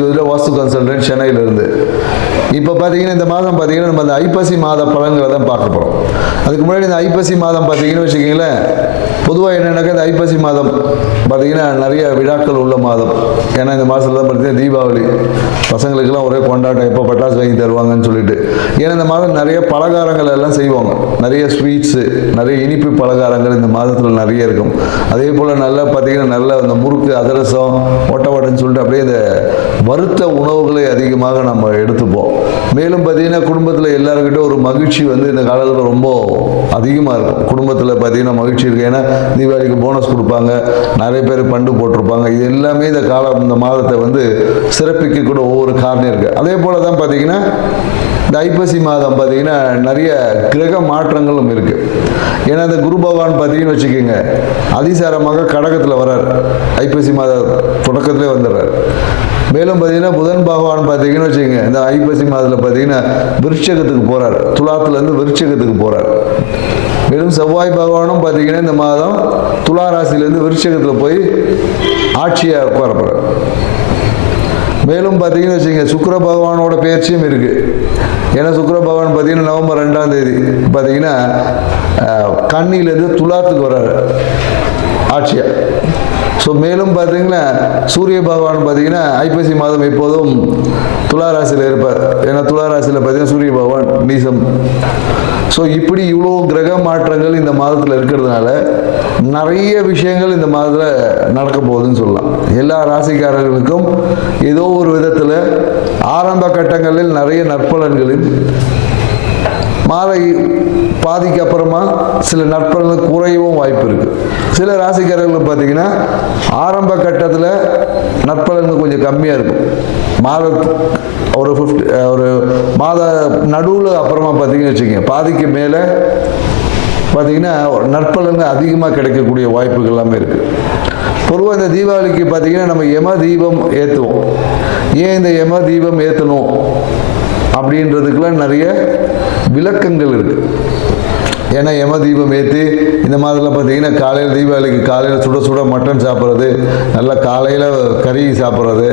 ஜோதிட வாஸ்து கன்சல்டன்ட் சென்னையிலிருந்து. இப்போ பார்த்தீங்கன்னா இந்த மாதம் பார்த்தீங்கன்னா நம்ம அந்த ஐப்பசி மாத பலன்களை தான் பார்க்க போகிறோம். அதுக்கு முன்னாடி இந்த ஐப்பசி மாதம் பார்த்தீங்கன்னு வச்சுக்கிங்களேன், பொதுவாக என்னென்னாக்கா இந்த ஐப்பசி மாதம் பார்த்தீங்கன்னா நிறைய விழாக்கள் உள்ள மாதம். ஏன்னா இந்த மாதத்தில் தான் பார்த்தீங்கன்னா தீபாவளி, பசங்களுக்கெல்லாம் ஒரே கொண்டாட்டம், எப்போ பட்டாசு வாங்கி தருவாங்கன்னு சொல்லிட்டு. ஏன்னா இந்த மாதம் நிறைய பலகாரங்கள் எல்லாம் செய்வாங்க, நிறைய ஸ்வீட்ஸு, நிறைய இனிப்பு பலகாரங்கள் இந்த மாதத்தில் நிறைய இருக்கும். அதே போல் நல்லா பார்த்தீங்கன்னா நல்ல அந்த முறுக்கு, அதிரசம், ஓட்டவாட்டன்னு சொல்லிட்டு அப்படியே இந்த வறுத்த உணவுகளை அதிகமாக நம்ம எடுத்துப்போம். மேலும் பார்த்தீங்கன்னா குடும்பத்தில் எல்லாருக்கிட்ட ஒரு மகிழ்ச்சி இந்த காலத்தில் ரொம்ப அதிகமாக இருக்கும். குடும்பத்தில் பார்த்தீங்கன்னா மகிழ்ச்சி இருக்குது. ஏன்னா தீபாவளிக்கு போனஸ் கொடுப்பாங்க, நிறைய பேர் பண்டு போட்டிருப்பாங்க. இது எல்லாமே இந்த மாதத்தை சிறப்பிக்க கூட ஒவ்வொரு காரணம் இருக்குது. அதே போல் தான் பார்த்தீங்கன்னா இந்த ஐப்பசி மாதம் பார்த்தீங்கன்னா நிறைய கிரக மாற்றங்களும் இருக்குது. ஏன்னா இந்த குரு பகவான் பார்த்தீங்கன்னு வச்சுக்கோங்க, அதிசாரமாக கடகத்தில் வர்றார், ஐப்பசி மாத தொடக்கத்திலே வந்துடுறார். மேலும் பார்த்தீங்கன்னா புதன் பகவான் பார்த்தீங்கன்னு வச்சுக்கோங்க, இந்த ஐப்பசி மாதத்தில் பார்த்தீங்கன்னா விருட்சகத்துக்கு போகிறார், துலாத்துலேருந்து விருட்சகத்துக்கு போகிறார். மேலும் செவ்வாய் பகவானும் பார்த்தீங்கன்னா இந்த மாதம் துலா ராசியிலேருந்து விருட்சகத்தில் போய் ஆட்சியாக உட்கார போகிறார். மேலும் பார்த்தீங்கன்னு வச்சுக்கோங்க, சுக்கிர பகவானோட பயிற்சியும் இருக்குது. ஏன்னா சுக்கிர பகவான் பார்த்தீங்கன்னா நவம்பர் 2ஆம் தேதி பார்த்தீங்கன்னா கன்னியிலேருந்து துலாத்துக்கு வர்றாரு ஆட்சியாக. ஸோ மேலும் பார்த்தீங்கன்னா சூரிய பகவான் பார்த்தீங்கன்னா ஐப்பசி மாதம் எப்போதும் துலா ராசியில் இருப்பார். ஏன்னா துலா ராசியில் பார்த்தீங்கன்னா சூரிய பகவான் நீசம். ஸோ இப்படி இவ்வளோ கிரக மாற்றங்கள் இந்த மாதத்தில் இருக்கிறதுனால நிறைய விஷயங்கள் இந்த மாதத்தில் நடக்க போகுதுன்னு சொல்லலாம். எல்லா ராசிக்காரர்களுக்கும் ஏதோ ஒரு விதத்தில் ஆரம்ப கட்டங்களில் நிறைய நற்பலன்களும், மாத பாதிக்கு அப்புறமா சில நற்பலன்கள் குறையவும் வாய்ப்பு இருக்குது. சில ராசிக்காரர்கள் பார்த்தீங்கன்னா ஆரம்ப கட்டத்தில் நற்பலன்கள் கொஞ்சம் கம்மியாக இருக்கும். ஒரு மாத நடுவில் அப்புறமா பார்த்தீங்கன்னு வச்சுக்கோங்க, பாதிக்கு மேலே பார்த்தீங்கன்னா நற்பலன்கள் அதிகமாக கிடைக்கக்கூடிய வாய்ப்புகள் எல்லாமே இருக்குது. பொதுவாக இந்த தீபாவளிக்கு பார்த்தீங்கன்னா நம்ம யம தீபம் ஏற்றுவோம். ஏன் இந்த யம தீபம் ஏற்றணும் அப்படின்றதுக்கெல்லாம் நிறைய விளக்கங்கள் இருக்குது. ஏன்னா யம தீபம் ஏற்றி இந்த மாதத்தில் பார்த்தீங்கன்னா காலையில் தீபாவளிக்கு காலையில் சுட சுட மட்டன் சாப்பிட்றது, நல்லா காலையில் கறி சாப்பிட்றது,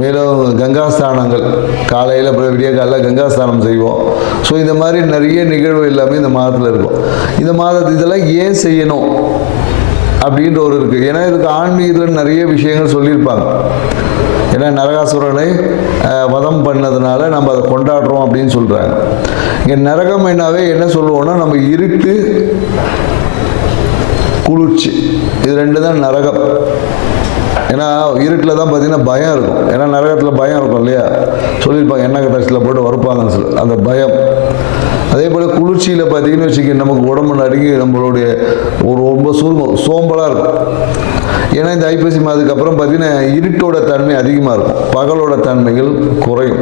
மேலும் கங்காஸ்தானங்கள் காலையில் விடிய காலையில் கங்காஸ்தானம் செய்வோம். ஸோ இந்த மாதிரி நிறைய நிகழ்வு எல்லாமே இந்த மாதத்தில் இருக்கும். இந்த இதெல்லாம் ஏன் செய்யணும் அப்படின்ற ஒரு இருக்குது. ஏன்னா இதுக்கு ஆன்மீகத்தில் நிறைய விஷயங்கள் சொல்லியிருப்பாங்க. ஏன்னா நரகாசுரனை வதம் பண்ணதுனால நம்ம அதை கொண்டாடுறோம் அப்படின்னு சொல்கிறாங்க. இங்கே நரகம் என்ன சொல்லுவோம்னா, நம்ம இருட்டு, குளிர்ச்சி, இது ரெண்டு தான் நரகம். ஏன்னா இருட்டில் தான் பார்த்தீங்கன்னா பயம் இருக்கும். ஏன்னா நரகத்தில் பயம் இருக்கும் இல்லையா, சொல்லியிருப்பாங்க எண்ணெய் டஸ்ட்டில் போட்டு வறுப்பாங்கன்னு சொல்லி, அந்த பயம். அதே போல் குளிர்ச்சியில் பார்த்தீங்கன்னு வச்சுக்க, நமக்கு உடம்பு நடுங்கி நம்மளுடைய ரொம்ப சோம்பலாக இருக்கும். ஏன்னா இந்த ஐப்பசி மாதத்துக்கு அப்புறம் பார்த்தீங்கன்னா இருட்டோட தன்மை அதிகமாக இருக்கும், பகலோட தன்மைகள் குறையும்.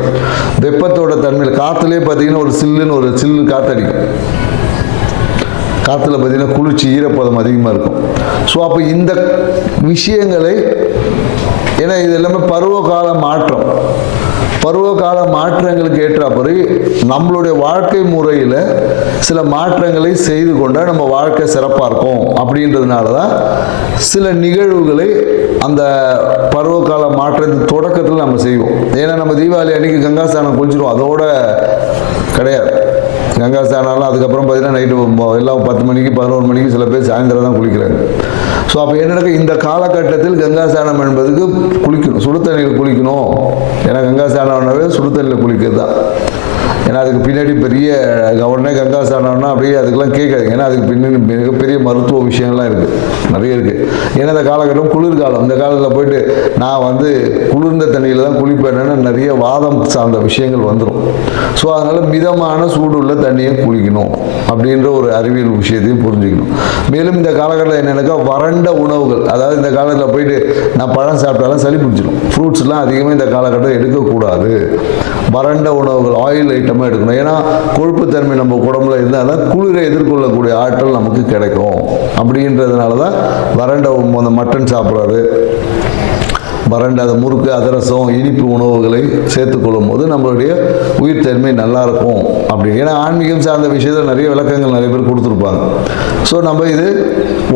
வெப்பத்தோட தன்மையில் காற்றுலேயே பார்த்தீங்கன்னா ஒரு சில்லு காற்றடிக்கும். காற்றுல பார்த்தீங்கன்னா குளிர்ச்சி, ஈரப்பதம் அதிகமாக இருக்கும். ஸோ அப்போ இந்த விஷயங்களை, ஏன்னா இது எல்லாமே பருவகால மாற்றங்களுக்கு ஏற்றாப்படி நம்மளுடைய வாழ்க்கை முறையில் சில மாற்றங்களை செய்து கொண்டால் நம்ம வாழ்க்கை சிறப்பாக இருக்கும். அப்படின்றதுனால தான் சில நிகழ்வுகளை அந்த பருவகால மாற்றத்தின் தொடக்கத்தில் நம்ம செய்வோம். ஏன்னா நம்ம தீபாவளி அன்னைக்கு கங்காஸ்தானம் குளிச்சிடுவோம், அதோட கிடையாது. கங்காஸ்தானம்லாம் அதுக்கப்புறம் பார்த்தீங்கன்னா நைட்டு எல்லாம் 10 மணிக்கு 11 மணிக்கு சில பேர் சாயந்தரம் தான் குளிக்கிறாங்க. ஸோ அப்போ என்ன, இந்த காலகட்டத்தில் கங்காஸ்தானம் என்பதுக்கு குளிக்கணும், சுடு தண்ணியில் குளிக்கணும். ஏன்னா கங்காஸ்தானம்னாவே சுடு தண்ணியில் குளிக்கிறது தான். ஏன்னா அதுக்கு பின்னாடி பெரிய உடனே கங்காஸ்தானம்னா அப்படியே அதுக்கெல்லாம் கேட்காதுங்க. ஏன்னா அதுக்கு பின்னாடி மிகப்பெரிய மருத்துவ விஷயங்கள்லாம் இருக்குது, நிறைய இருக்குது. ஏன்னா இந்த காலகட்டம் குளிர்காலம், இந்த காலத்தில் போயிட்டு நான் குளிர்ந்த தண்ணியில் தான் குளிப்பேன்னா நிறைய வாதம் சார்ந்த விஷயங்கள் வந்துடும். ஸோ அதனால் மிதமான சூடுள்ள தண்ணியை குளிக்கணும் அப்படின்ற ஒரு அறிவியல் விஷயத்தையும் புரிஞ்சுக்கணும். மேலும் இந்த காலகட்டத்தில் என்னென்னாக்கா வறண்ட உணவுகள், அதாவது இந்த காலத்தில் போயிட்டு நான் பழம் சாப்பிட்டாலும் சளி பிடிச்சிடும். ஃப்ரூட்ஸ்லாம் அதிகமாக இந்த காலகட்டம் எடுக்கக்கூடாது. வறண்ட உணவுகள், ஆயில் ஐட்டமாக எடுக்கணும். ஏன்னா கொழுப்புத்தன்மை நம்ம உடம்புல இருந்தால் தான் குளிரை எதிர்கொள்ளக்கூடிய ஆற்றல் நமக்கு கிடைக்கும். அப்படின்றதுனால தான் வறண்ட மட்டன் சாப்பிட்றது, வறண்ட அந்த முறுக்கு அதிரசம் இனிப்பு உணவுகளை சேர்த்துக்கொள்ளும் போது நம்மளுடைய உயிர்த்தன்மை நல்லாயிருக்கும் அப்படி. ஏன்னா ஆன்மீகம் சார்ந்த விஷயத்தில் நிறைய விளக்கங்கள் நிறைய பேர் கொடுத்துருப்பாங்க. ஸோ நம்ம இது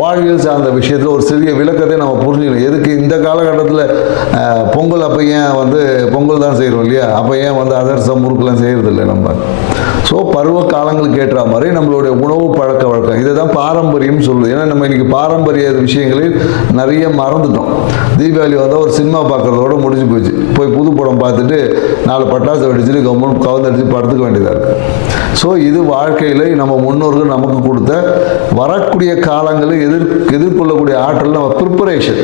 வாழ்வியல் சார்ந்த விஷயத்தில் ஒரு சிறிய விளக்கத்தை நம்ம புரிஞ்சுக்கணும். எதுக்கு இந்த காலகட்டத்தில் பொங்கல் அப்போ ஏன் பொங்கல் தான் செய்கிறோம் இல்லையா, அப்போ ஏன் அதிரசம் முறுக்கெல்லாம் செய்கிறதில்லை நம்ம. ஸோ பருவ காலங்களுக்கு ஏற்ற மாதிரி நம்மளுடைய உணவு பழக்க வழக்கம் இதை தான் பாரம்பரியம் சொல்லுது. ஏன்னா நம்ம இன்றைக்கி பாரம்பரிய விஷயங்களில் நிறைய மறந்துட்டோம். தீபாவளி வந்தால் ஒரு சினிமா பார்க்குறதோட முடிஞ்சு போச்சு. போய் புது படம் பார்த்துட்டு 4 பட்டாசு வெடிச்சுட்டு கவர்மெண்ட் கவர்ந்தடிச்சு படுத்துக்க வேண்டியதாக இருக்குது. ஸோ இது வாழ்க்கையில் நம்ம முன்னோர்கள் நமக்கு கொடுத்த வரக்கூடிய காலங்களை எதிர்கொள்ளக்கூடிய ஆற்றல் நம்ம ப்ரிப்பரேஷன்.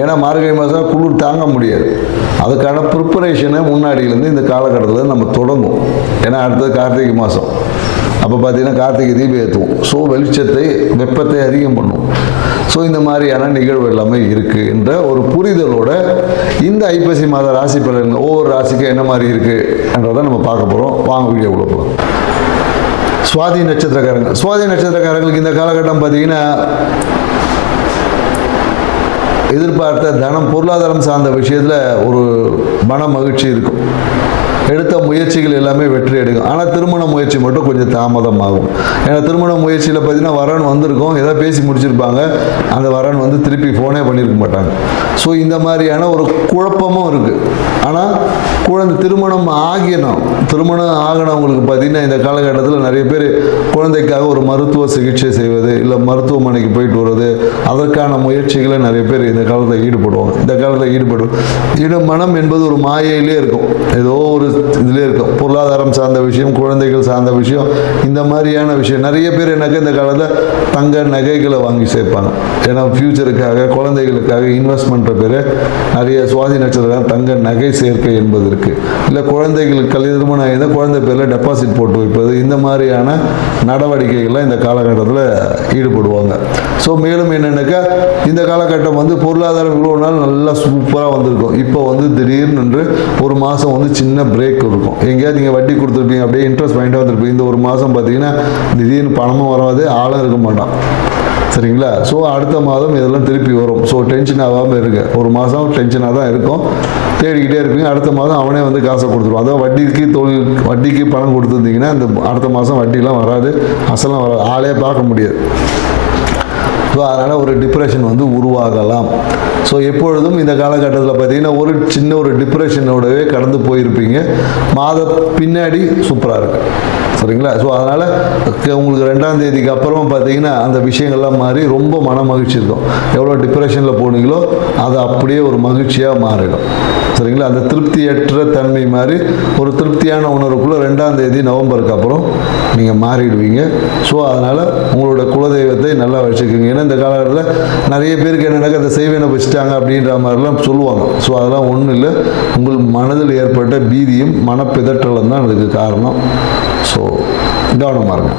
ஏன்னா மார்கழி மாதம் குளிர் தாங்க முடியாது. அதுக்கான ப்ரிப்பரேஷனை முன்னாடியிலேருந்து இந்த காலகட்டத்தில் நம்ம தொடங்கும். ஏன்னா அடுத்தது கார்த்திகை மாதம். அப்போ பார்த்தீங்கன்னா கார்த்திகை தீபம் ஏற்றுவோம். ஸோ வெளிச்சத்தை வெப்பத்தை அதிகம் பண்ணுவோம். ஸோ இந்த மாதிரியான நிகழ்வு எல்லாமே இருக்குது என்ற ஒரு புரிதலோட இந்த ஐப்பசி மாத ராசி பலன்கள் ஒவ்வொரு ராசிக்கும் என்ன மாதிரி இருக்குன்றதை நம்ம பார்க்க போகிறோம். வாங்க வீடியோக்குள்ள போகலாம். சுவாதி நட்சத்திரக்காரங்களுக்கு இந்த காலகட்டம் பார்த்தீங்கன்னா எதிர்பார்த்த தனம் பொருளாதாரம் சார்ந்த விஷயத்தில் ஒரு மன மகிழ்ச்சி இருக்கும். எடுத்த முயற்சிகள் எல்லாமே வெற்றி எடுக்கும். ஆனால் திருமண முயற்சி மட்டும் கொஞ்சம் தாமதம் ஆகும். ஏன்னா திருமண முயற்சியில் பார்த்தீங்கன்னா வரன் வந்திருக்கும், ஏதாவது பேசி முடிச்சிருப்பாங்க, அந்த வரன் திருப்பி ஃபோனே பண்ணியிருக்க மாட்டாங்க. ஸோ இந்த மாதிரியான ஒரு குழப்பமும் இருக்குது. ஆனால் திருமணம் ஆகினவங்களுக்கு பார்த்தீங்கன்னா இந்த காலகட்டத்தில் நிறைய பேர் குழந்தைக்காக ஒரு மருத்துவ சிகிச்சை செய்வது, இல்லை மருத்துவமனைக்கு போயிட்டு வருவது, அதற்கான முயற்சிகளை நிறைய பேர் இந்த காலத்தில் ஈடுபடுவாங்க. மனம் என்பது ஒரு மாயையிலே இருக்கும். ஏதோ ஒரு இதிலே இருக்கும். பொருளாதாரம் சார்ந்த விஷயம், குழந்தைகள் சார்ந்த விஷயம், இந்த மாதிரியான விஷயம் நிறைய பேர் இந்த காலத்தில் தங்க நகைகளை வாங்கி சேர்ப்பாங்க. ஏன்னா ஃபியூச்சருக்காக குழந்தைகளுக்காக இன்வெஸ்ட்மெண்ட் பேர் நிறைய சுவாதி நட்சத்திரம் தங்க நகை சேர்க்கை என்பது இருக்குது. இல்லை குழந்தைகளுக்கு திருமணம் ஆகியிருந்தால் குழந்தை பேரில் டெபாசிட் போட்டு வைப்பது, இந்த மாதிரியான நடவடிக்கைகள்லாம் இந்த காலகட்டத்தில் ஈடுபடுவாங்க. ஸோ மேலும் என்னென்னாக்கா இந்த காலகட்டம் பொருளாதாரம் இவ்வளோ நாள் நல்லா சூப்பராக வந்திருக்கும். இப்போ திடீர்னு ஒரு மாதம் சின்ன பிரேக் இருக்கும். எங்கேயாவது நீங்கள் வட்டி கொடுத்துருப்பீங்க, அப்படியே இன்ட்ரெஸ்ட் வாங்கிட்டு வந்துருப்பீங்க. இந்த ஒரு மாதம் பார்த்தீங்கன்னா திடீர்னு பணமும் வராது, ஆளும் இருக்க மாட்டான். சரிங்களா? ஸோ அடுத்த மாதம் இதெல்லாம் திருப்பி வரும். ஸோ டென்ஷன் ஆகாமல் இருங்க. ஒரு மாதம் டென்ஷனாக தான் இருக்கும், தேடிக்கிட்டே இருப்பீங்க. அடுத்த மாதம் அவனே காசை கொடுத்துருவான். அதாவது வட்டிக்கு பணம் கொடுத்துருந்தீங்கன்னா இந்த அடுத்த மாதம் வட்டிலாம் வராது, அசலாம் வராது, ஆளே பார்க்க முடியாது. ஸோ அதனால் ஒரு டிப்ரெஷன் உருவாகலாம். ஸோ எப்பொழுதும் இந்த காலகட்டத்தில் பார்த்தீங்கன்னா ஒரு டிப்ரெஷனோடவே கடந்து போயிருப்பீங்க. பின்னாடி சூப்பராக இருக்குது. சரிங்களா? ஸோ அதனால் உங்களுக்கு 2ஆம் தேதிக்கு அப்புறமா பார்த்தீங்கன்னா அந்த விஷயங்கள்லாம் மாறி ரொம்ப மன மகிழ்ச்சி இருக்கும். எவ்வளோ டிப்ரெஷனில் போனீங்களோ அது அப்படியே ஒரு மகிழ்ச்சியாக மாறிடும். சரிங்களா? அந்த திருப்தியற்ற தன்மை மாதிரி ஒரு திருப்தியான உணர்வுக்குள்ளே 2ஆம் தேதி நவம்பருக்கு அப்புறம் நீங்கள் மாறிடுவீங்க. ஸோ அதனால் உங்களோட குலதெய்வத்தை நல்லா வச்சுக்கோங்க. ஏன்னா இந்த காலகட்டத்தில் நிறைய பேருக்கு என்னென்னாக்கா அந்த செய்வனை வச்சுட்டாங்க அப்படின்ற மாதிரிலாம் சொல்லுவாங்க. ஸோ அதெல்லாம் ஒன்றும் இல்லை. உங்கள் மனதில் ஏற்பட்ட பீதியும் மனப்பிதற்றலும் தான் அதுக்கு காரணம். ஸோ கவனமாக இருங்க.